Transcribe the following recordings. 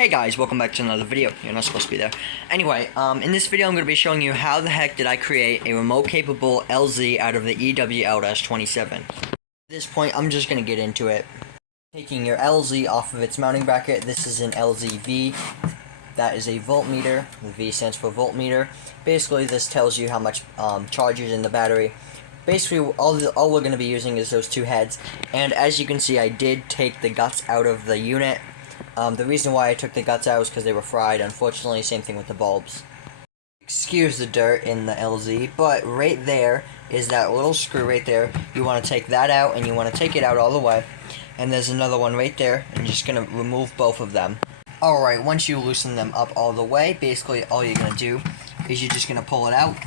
Hey guys, welcome back to another video. You're not supposed to be there. Anyway, in this video I'm going to be showing you how the heck did I create a remote capable LZ out of the EWL-27. At this point, I'm just going to get into it. Taking your LZ off of its mounting bracket, this is an LZV. That is a voltmeter. The V stands for voltmeter. Basically, this tells you how much charge is in the battery. Basically, all we're going to be using is those two heads. And as you can see, I did take the guts out of the unit. The reason why I took the guts out was because they were fried. Unfortunately, same thing with the bulbs. Excuse the dirt in the LZ, but right there is that little screw right there. You want to take that out, and you want to take it out all the way. And there's another one right there, and you're just going to remove both of them. Alright, once you loosen them up all the way, basically all you're going to do is you're just going to pull it out,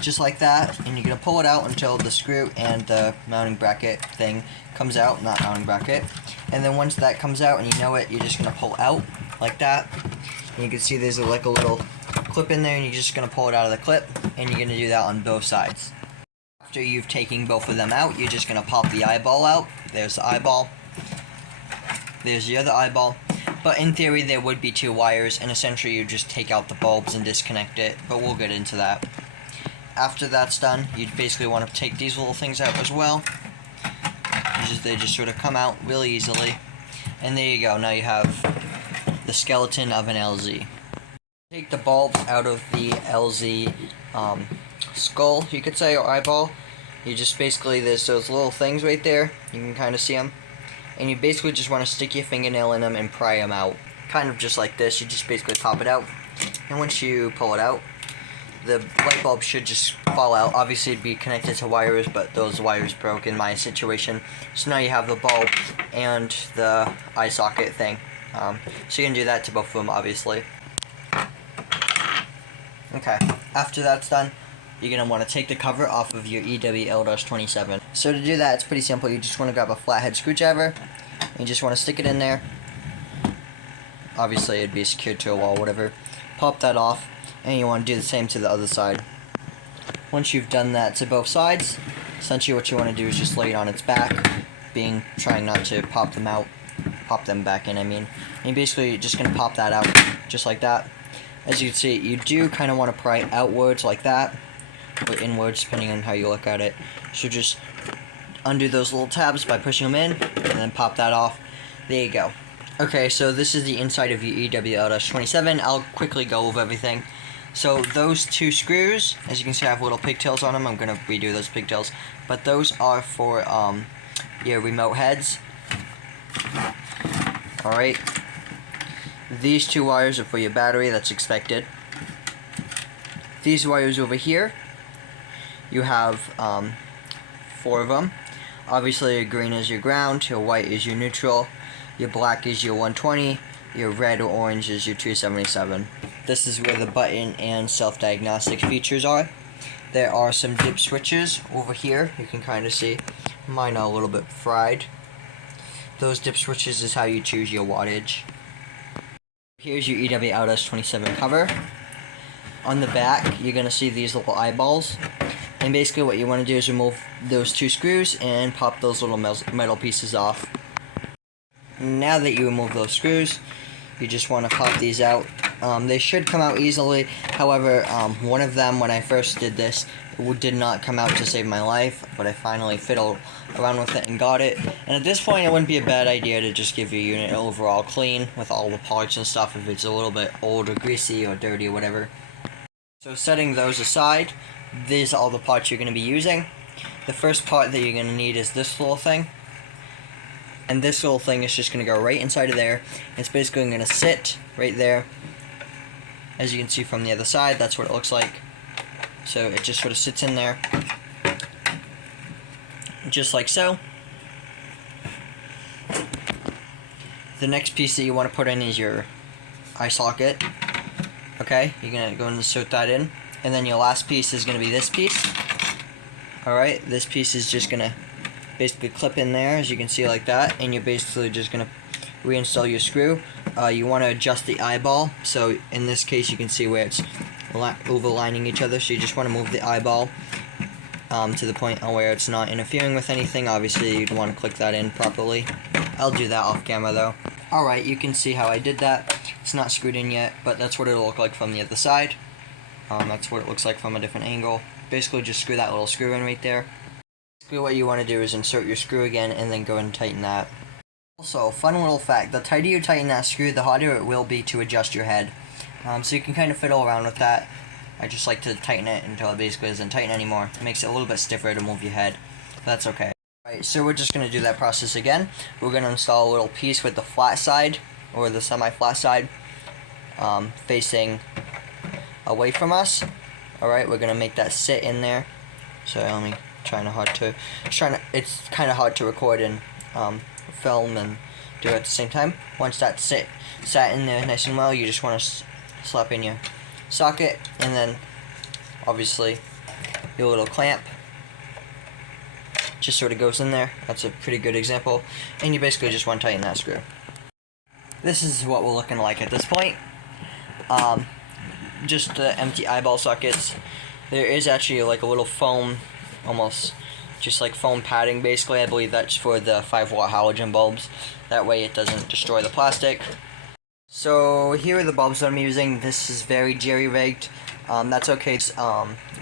just like that, and you're going to pull it out until the screw and the mounting bracket thing comes out, not mounting bracket. And then once that comes out and you know it, you're just going to pull out like that. And you can see there's like a little clip in there, and you're just going to pull it out of the clip, and you're going to do that on both sides. After you've taken both of them out, you're just going to pop the eyeball out. There's the eyeball. There's the other eyeball. But in theory, there would be two wires, and essentially you just take out the bulbs and disconnect it, but we'll get into that. After that's done, you basically want to take these little things out as well. They just sort of come out really easily. And there you go, now you have the skeleton of an LZ. Take the bulbs out of the LZ skull, you could say, or eyeball. You just basically, there's those little things right there, you can kind of see them. And you basically just want to stick your fingernail in them and pry them out. Kind of just like this, you just basically pop it out. And once you pull it out, the light bulb should just fall out. Obviously it'd be connected to wires, but those wires broke in my situation. So now you have the bulb and the eye socket thing. So you can do that to both of them, obviously. Okay, after that's done, you're going to want to take the cover off of your EWL-27. So to do that, it's pretty simple. You just want to grab a flathead screwdriver, and you just want to stick it in there. Obviously, it'd be secured to a wall, whatever. Pop that off, and you want to do the same to the other side. Once you've done that to both sides, essentially what you want to do is just lay it on its back, trying not to pop them back in, I mean. And basically, you're just going to pop that out, just like that. As you can see, you do kind of want to pry outwards like that, or inwards, depending on how you look at it. So just undo those little tabs by pushing them in, and then pop that off. There you go. Okay, so this is the inside of your EWL-27. I'll quickly go over everything. So those two screws, as you can see, I have little pigtails on them. I'm going to redo those pigtails. But those are for your remote heads. Alright. These two wires are for your battery, that's expected. These wires over here, you have 4 of them. Obviously, your green is your ground, your white is your neutral, your black is your 120, your red or orange is your 277. This is where the button and self-diagnostic features are. There are some dip switches over here. You can kind of see mine are a little bit fried. Those dip switches is how you choose your wattage. Here's your EWL-27 cover. On the back, you're going to see these little eyeballs. And basically what you want to do is remove those two screws and pop those little metal pieces off. Now that you remove those screws, you just want to pop these out. They should come out easily. However, one of them, when I first did this, did not come out to save my life, but I finally fiddled around with it and got it. And at this point, it wouldn't be a bad idea to just give your unit an overall clean with all the parts and stuff if it's a little bit old or greasy or dirty or whatever. So setting those aside, these are all the parts you're going to be using. The first part that you're going to need is this little thing. And this little thing is just going to go right inside of there. It's basically going to sit right there. As you can see from the other side, that's what it looks like. So it just sort of sits in there. Just like so. The next piece that you want to put in is your eye socket. Okay, you're going to go and insert that in. And then your last piece is going to be this piece. Alright, this piece is just going to basically clip in there, as you can see, like that. And you're basically just going to reinstall your screw. You want to adjust the eyeball. So in this case, you can see where it's overlining each other. So you just want to move the eyeball to the point where it's not interfering with anything. Obviously, you'd want to click that in properly. I'll do that off camera though. Alright, you can see how I did that. It's not screwed in yet, but that's what it'll look like from the other side. That's what it looks like from a different angle. Basically just screw that little screw in right there. Basically what you want to do is insert your screw again and then go and tighten that. Also, fun little fact, the tighter you tighten that screw, the harder it will be to adjust your head. So you can kind of fiddle around with that. I just like to tighten it until it basically doesn't tighten anymore. It makes it a little bit stiffer to move your head. That's okay. Alright, so we're just going to do that process again. We're going to install a little piece with the flat side, or the semi-flat side, facing away from us. Alright, we're going to make that sit in there. So let me it's kind of hard to record and film and do it at the same time. Once that's sat in there nice and well, you just want to slap in your socket, and then obviously your little clamp just sort of goes in there. That's a pretty good example, and you basically just want to tighten that screw. This is what we're looking like at this point. Just the empty eyeball sockets. There is actually like a little foam, almost just like foam padding basically. I believe that's for the 5-watt halogen bulbs. That way it doesn't destroy the plastic. So here are the bulbs that I'm using. This is very jerry-rigged. That's okay. It's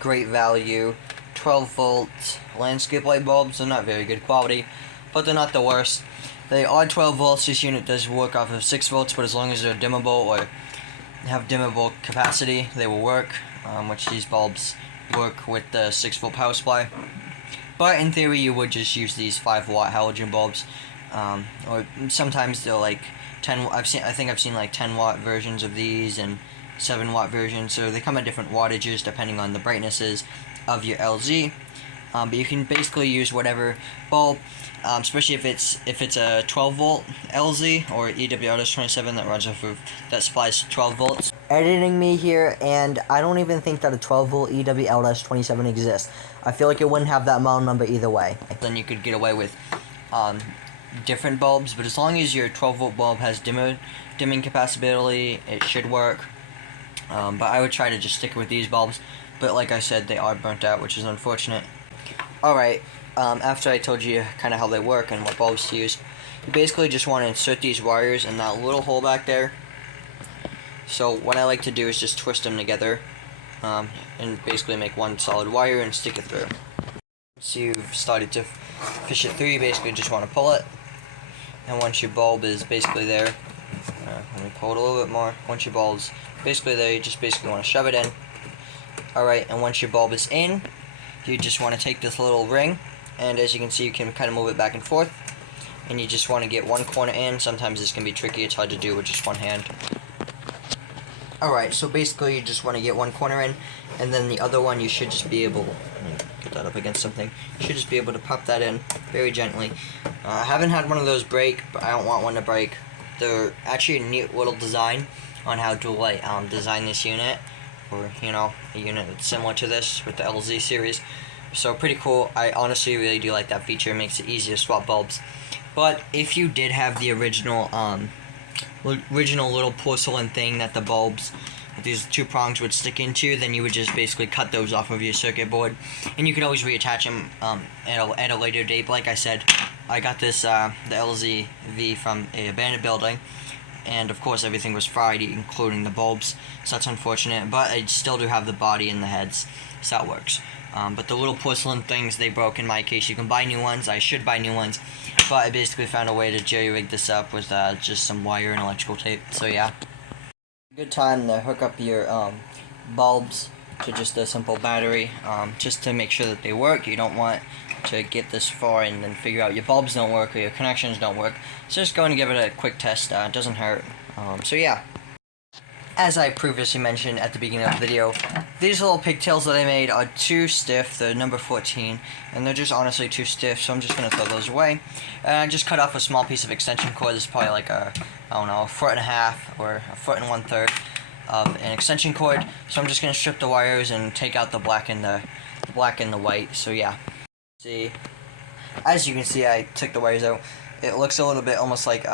great value. 12-volt landscape light bulbs. They're not very good quality, but they're not the worst. They are 12 volts. This unit does work off of 6 volts, but as long as they're dimmable or have dimmable capacity, they will work, which these bulbs work with the 6-volt power supply. But in theory, you would just use these 5-watt halogen bulbs, or sometimes they're like 10. I think I've seen like 10-watt versions of these and 7-watt versions. So they come at different wattages depending on the brightnesses of your LZ. But you can basically use whatever bulb, especially if it's a 12-volt LZ or EWL-27 that runs off of that supplies 12 volts. Editing me here, and I don't even think that a 12-volt EWL-27 exists. I feel like it wouldn't have that model number either way. Then you could get away with different bulbs, but as long as your 12-volt bulb has dimming capacity, it should work. But I would try to just stick with these bulbs. But like I said, they are burnt out, which is unfortunate. Alright, after I told you kind of how they work and what bulbs to use, you basically just want to insert these wires in that little hole back there. So what I like to do is just twist them together and basically make one solid wire and stick it through. So you've started to fish it through, you basically just want to pull it. And once your bulb is basically there, let me pull it a little bit more. Once your bulb's basically there, you just basically want to shove it in. Alright, and once your bulb is in, you just want to take this little ring, and as you can see, you can kind of move it back and forth, and you just want to get one corner in. Sometimes this can be tricky, it's hard to do with just one hand. Alright, so basically you just want to get one corner in, and then the other one you should just be able, let me get that up against something, you should just be able to pop that in very gently. I haven't had one of those break, but I don't want one to break. They're actually a neat little design on how to like design this unit, or you know, a unit that's similar to this with the LZ series. So pretty cool. I honestly really do like that feature. It makes it easy to swap bulbs. But if you did have the original little porcelain thing that the bulbs, these two prongs would stick into, then you would just basically cut those off of your circuit board, and you could always reattach them at a later date. But like I said, I got this the LZV from a abandoned building, and of course everything was fried, including the bulbs, so that's unfortunate, but I still do have the body and the heads, so that works. But the little porcelain things, they broke in my case. You can buy new ones. I should buy new ones, but I basically found a way to jerry-rig this up with just some wire and electrical tape, so yeah. Good time to hook up your bulbs to just a simple battery, just to make sure that they work. You don't want to get this far and then figure out your bulbs don't work or your connections don't work. So just go and give it a quick test. It doesn't hurt. So yeah. As I previously mentioned at the beginning of the video, these little pigtails that I made are too stiff. They're number 14, and they're just honestly too stiff, so I'm just going to throw those away. And I just cut off a small piece of extension cord. This is probably like a, I don't know, 1.5 or 1.1 of an extension cord. So I'm just going to strip the wires and take out the black and the white. So yeah. See, as you can see, I took the wires out. It looks a little bit almost like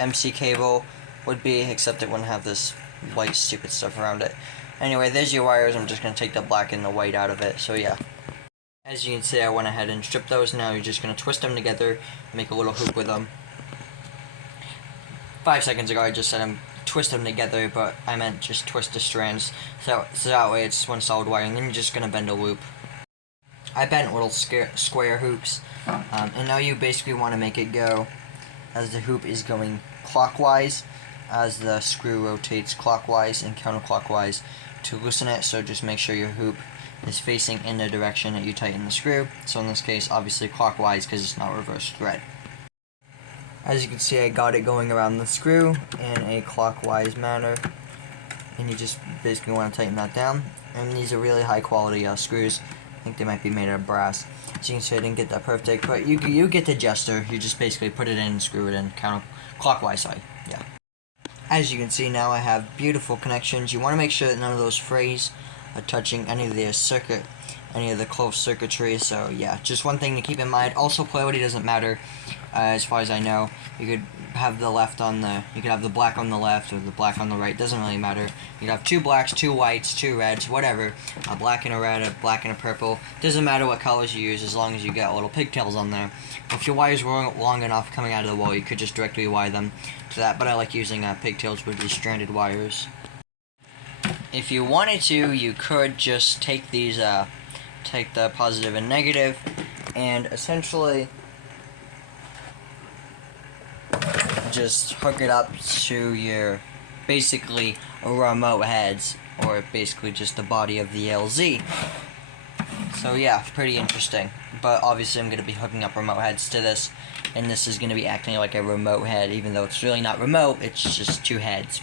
MC cable would be, except it wouldn't have this white stupid stuff around it. Anyway, there's your wires. I'm just going to take the black and the white out of it, so yeah. As you can see, I went ahead and stripped those. Now you're just going to twist them together, make a little hoop with them. 5 seconds ago I just said I'm twist them together, but I meant just twist the strands, so that way it's one solid wire, and then you're just going to bend a loop. I bent little square hoops, and now you basically want to make it go as the hoop is going clockwise, as the screw rotates clockwise and counterclockwise to loosen it. So just make sure your hoop is facing in the direction that you tighten the screw. So in this case, obviously clockwise because it's not reverse thread. As you can see, I got it going around the screw in a clockwise manner, and you just basically want to tighten that down. And these are really high quality screws. I think they might be made out of brass. As you can see, I didn't get that perfect, but you get the gesture. You just basically put it in and screw it in counterclockwise side. Yeah. As you can see now, I have beautiful connections. You want to make sure that none of those frays are touching any of the closed circuitry. So yeah, just one thing to keep in mind. Also, polarity doesn't matter, as far as I know. You could have the black on the left or the black on the right. Doesn't really matter. You could have 2 blacks, 2 whites, 2 reds, whatever. A black and a red, a black and a purple. Doesn't matter what colors you use, as long as you get little pigtails on there. If your wires were long enough coming out of the wall, you could just directly wire them to that. But I like using pigtails with these stranded wires. If you wanted to, you could just take these, take the positive and negative, and essentially just hook it up to your basically remote heads, or basically just the body of the LZ. So yeah, pretty interesting. But obviously I'm going to be hooking up remote heads to this, and this is going to be acting like a remote head, even though it's really not remote. It's just 2 heads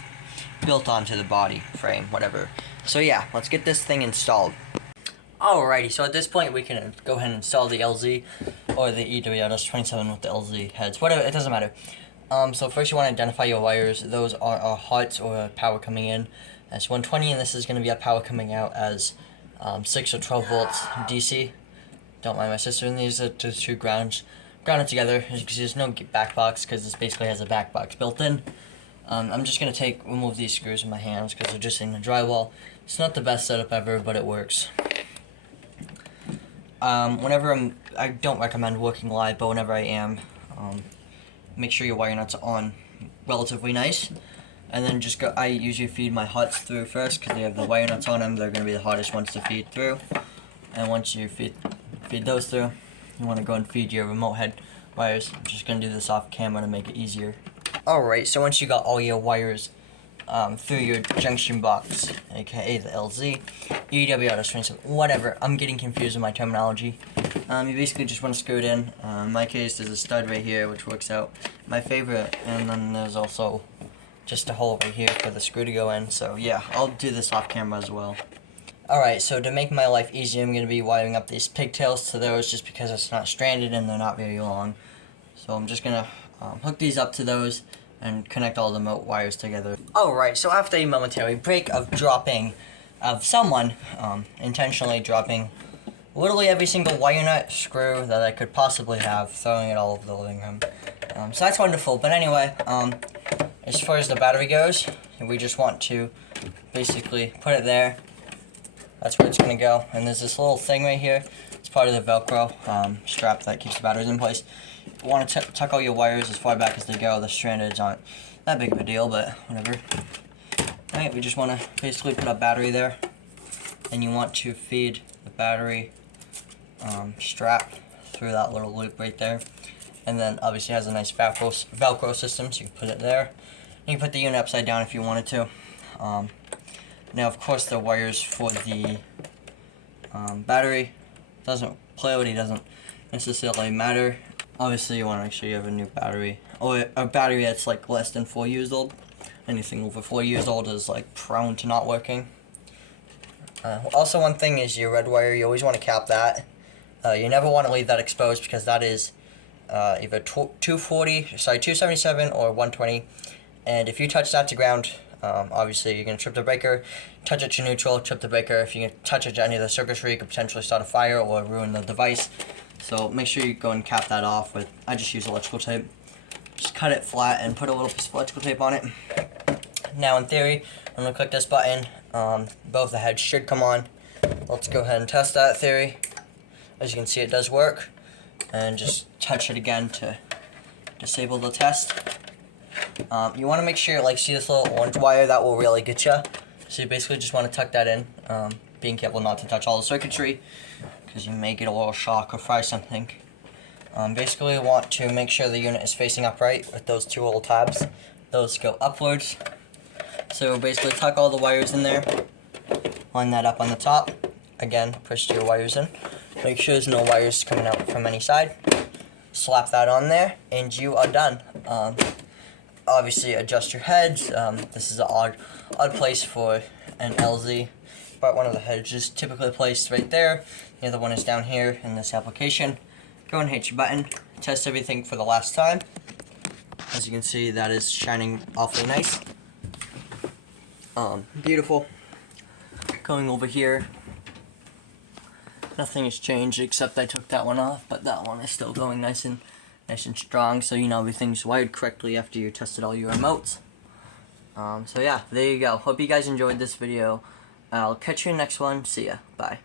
built onto the body frame, whatever. So yeah, let's get this thing installed. Alrighty, so at this point we can go ahead and install the LZ or the EWL-27 with the LZ heads, whatever, it doesn't matter. So first you want to identify your wires. Those are HOTS, or power coming in, as 120, and this is going to be a power coming out as 6 or 12 volts DC. Don't mind my sister, and these are the 2 grounded together. As you can see, there's no back box because this basically has a back box built in. I'm just going to remove these screws with my hands because they're just in the drywall. It's not the best setup ever, but it works. I don't recommend working live, but whenever I am, make sure your wire nuts are on relatively nice. And then I usually feed my HOTS through first because they have the wire nuts on them. They're going to be the hottest ones to feed through. And once you feed those through, you want to go and feed your remote head wires. I'm just going to do this off camera to make it easier. Alright, so once you got all your wires through your junction box, aka the LZ, EWL-27, whatever, I'm getting confused with my terminology. You basically just want to screw it in. In my case, there's a stud right here, which works out my favorite, and then there's also just a hole right here for the screw to go in. So yeah, I'll do this off camera as well. Alright, so to make my life easier, I'm going to be wiring up these pigtails to those just because it's not stranded and they're not very long. So I'm just going to hook these up to those and connect all the wires together. Alright, so after a momentary break of someone intentionally dropping literally every single wire nut, screw that I could possibly have, throwing it all over the living room. So that's wonderful, but anyway, as far as the battery goes, we just want to basically put it there. That's where it's going to go, and there's this little thing right here. It's part of the Velcro strap that keeps the batteries in place. You want to tuck all your wires as far back as they go. The strandeds aren't that big of a deal, but whatever. Alright, we just want to basically put a battery there, and you want to feed the battery strap through that little loop right there. And then obviously it has a nice Velcro system, so you can put it there. You can put the unit upside down if you wanted to. Now, of course, the wires for the battery polarity doesn't necessarily matter. Obviously, you want to make sure you have a new battery, or a battery that's like less than 4 years old. Anything over 4 years old is like prone to not working. Also, one thing is your red wire. You always want to cap that. You never want to leave that exposed because that is either 277 or 120. And if you touch that to ground, obviously you're going to trip the breaker. Touch it to neutral, trip the breaker. If you touch it to any of the circuitry, you could potentially start a fire or ruin the device. So make sure you go and cap that off with, I just use electrical tape. Just cut it flat and put a little piece of electrical tape on it. Now in theory, I'm going to click this button. Both the heads should come on. Let's go ahead and test that theory. As you can see, it does work. And just touch it again to disable the test. You want to make sure, like, see this little orange wire, that will really get you. So you basically just want to tuck that in, being careful not to touch all the circuitry, because you may get a little shock or fry something. Basically you want to make sure the unit is facing upright with those two little tabs. Those go upwards. So basically tuck all the wires in there, line that up on the top. Again, push your wires in. Make sure there's no wires coming out from any side. Slap that on there, and you are done. Obviously, adjust your heads. This is an odd place for an LZ. Part one of the heads is typically placed right there. The other one is down here in this application. Go and hit your button. Test everything for the last time. As you can see, that is shining awfully nice. Beautiful. Going over here. Nothing has changed except I took that one off, but that one is still going nice and strong, so you know everything's wired correctly after you tested all your remotes. So yeah, there you go. Hope you guys enjoyed this video. I'll catch you in the next one. See ya. Bye.